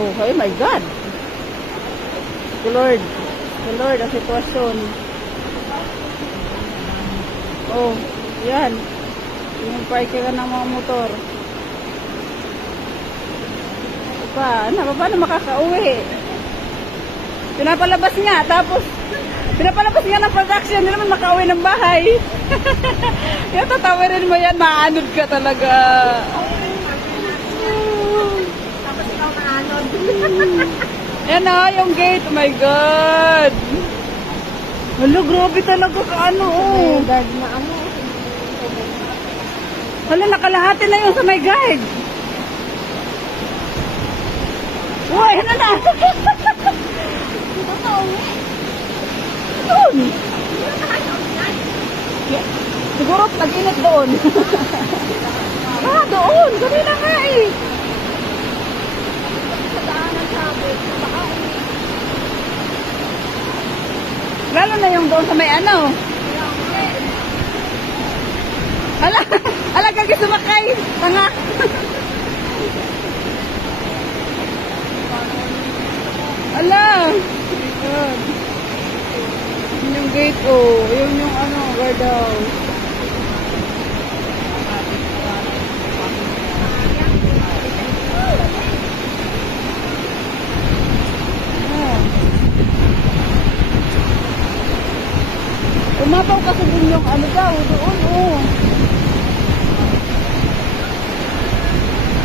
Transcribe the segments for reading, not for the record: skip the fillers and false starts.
Oh, oh my God. The Lord. The Lord ang sitwasyon. Oh, yan. Yung parking ng mga motor. Paano makakauwi? Pinapalabas nga, tapos pinapalabas nga ng production, hindi naman makauwi ng bahay. Yung tatawarin mo yan, maanod ka talaga. Tapos ikaw maanod. Yan na, yung gate, oh my God. Hala, grabe talaga ka ano, oh. Guard na ano. Hala, nakalahati na yung sa may guide. Uy, ano na? Dito ka uwi. Doon. Siguro nag-init doon. Doon. Kanina nga eh. Sa daanan sabi. Baka uwi. Lalo na yung doon sa may ano. Ala, kagi sumakay. Tanga. Ala. God. Yun yung gate, oh. Yun yung ano, guardhouse. Umapaw kasi din yung ano daw, doon, oh.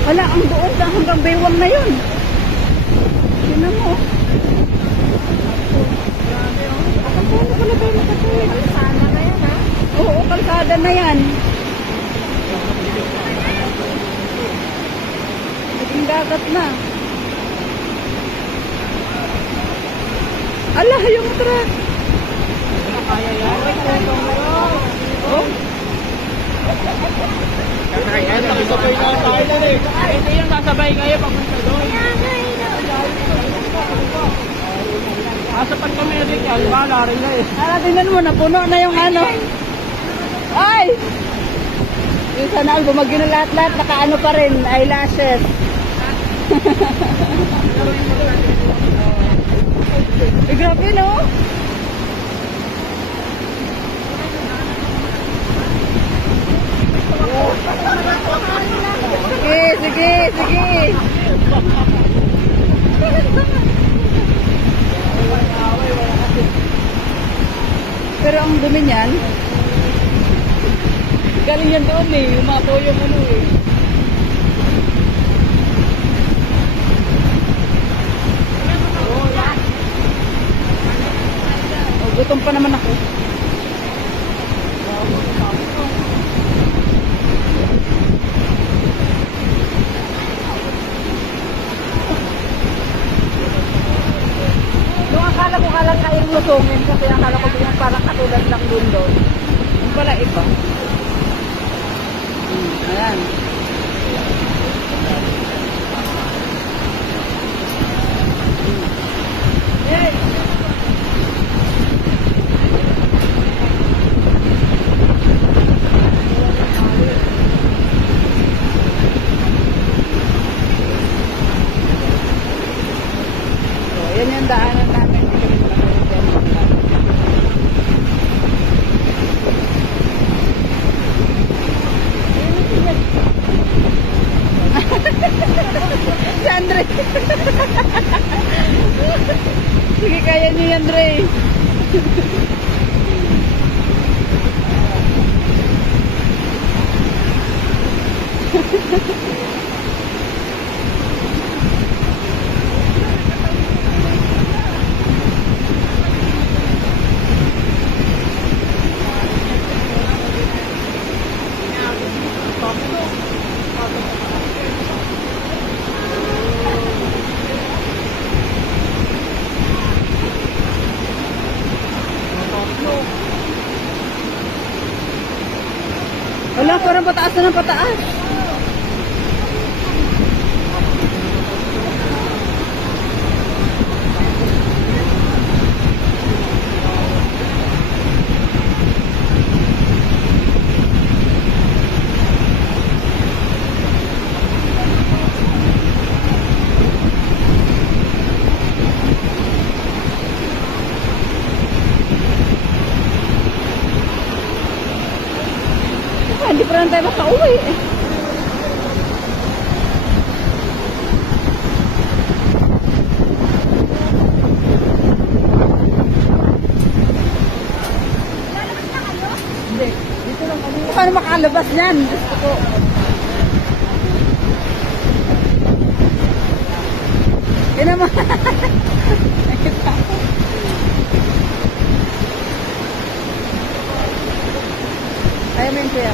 Wala, ang doon hanggang baywang na yun. Sino mo? Grabe, oh. Paano pala tayo makatuloy? Kalsada na yan, ha? Oo, kalsada na yan. Naging dagat na. Ala, yung truck. Kaya yan. Oh? Sabay na tayo na eh. Hindi yung sasabay ngayon papunta doon. Asa pag Amerika, bala rin na eh. Ala, tingnan mo, napuno na yung ano. Ay! Yung sana bumagyo na lahat-lahat, nakaano pa rin, eyelashes. Eh, grabe, no? Sige. Pero ang dumi niyan, galing yan doon eh, umapaw yung ano eh. Oh, gutom pa naman ako. Nung akala ko kayang lusungin kasi akala ko yung parang katulad lang doon. Yung pala iba. Ayan. Hey! Yan yung daanan namin. Hindi kami nakakalimutan. Si Andre. Sige, kaya niyo yan, Andre. Wala, parang pataas na ng pataas. Uy! Hindi. Dito lang kami. Paano makalabas niyan? Gusto ko. Yun naman. Ayaw mo yung kuya.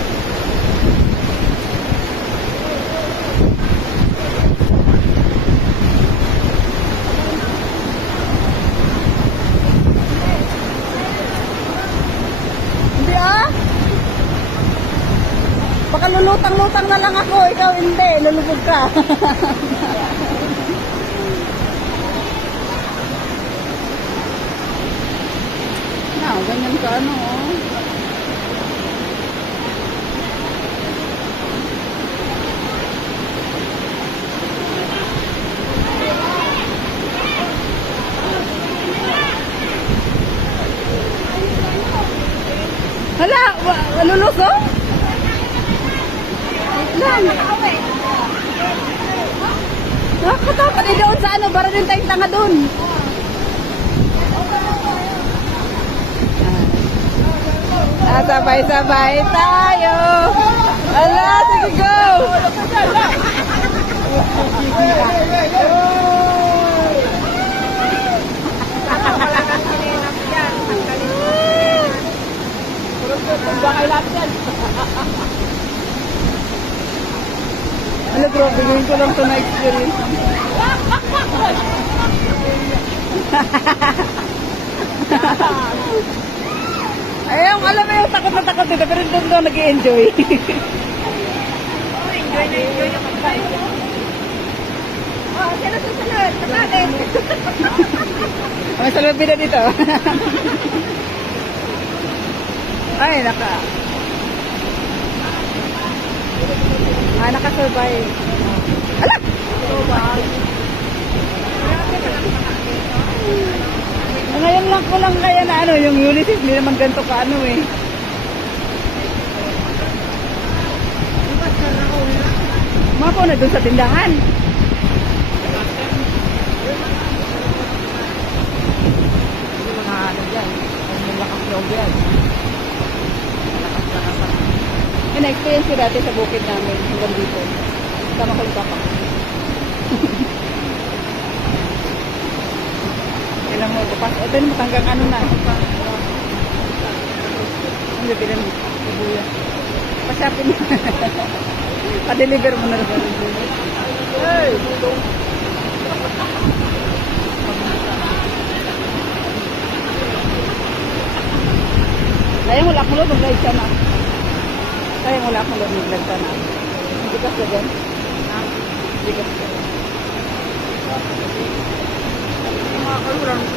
Hindi ah. Baka lulutang-lutang na lang ako. Ikaw hindi. Lulubog ka. Ganyan ka ano oh. Hala, lulusong? Lang. Nakakatakot eh doon sa ano, para din tayong tanga doon. Sabay-sabay tayo. Ala, sige go. Bakay lahat yan. Ano bro, bigyan ko lang to na experience. Ayun, alam mo yung takot na takot dito, pero doon daw nag-i-enjoy. Enjoy na enjoy na kapag. Oh, sino susunod? Kapagin. May salabi na dito. Ay, naka-survive. Ala! Ngayon lang ko lang kaya na ano, yung Ulysses, hindi naman ganito ka ano eh. Mapo na dun sa tindahan. Hindi mga ano dyan. Ang lakas loob yan. Malakas-lakas ang Na-experience ko dati sa bukid namin hanggang dito. Sama ko yung papa. Ilan mo, bukas. Ito naman hanggang ano na. Ang bibilan mo. Ibuya. Pa-shopping mo. Pa-deliver mo na rin. Hey! Sayang wala akong load, mag-live ka na. Sayang wala akong load, mag-live ka na. Hindi ka sa dyan. Hindi ka sa dyan. Mga kaluran.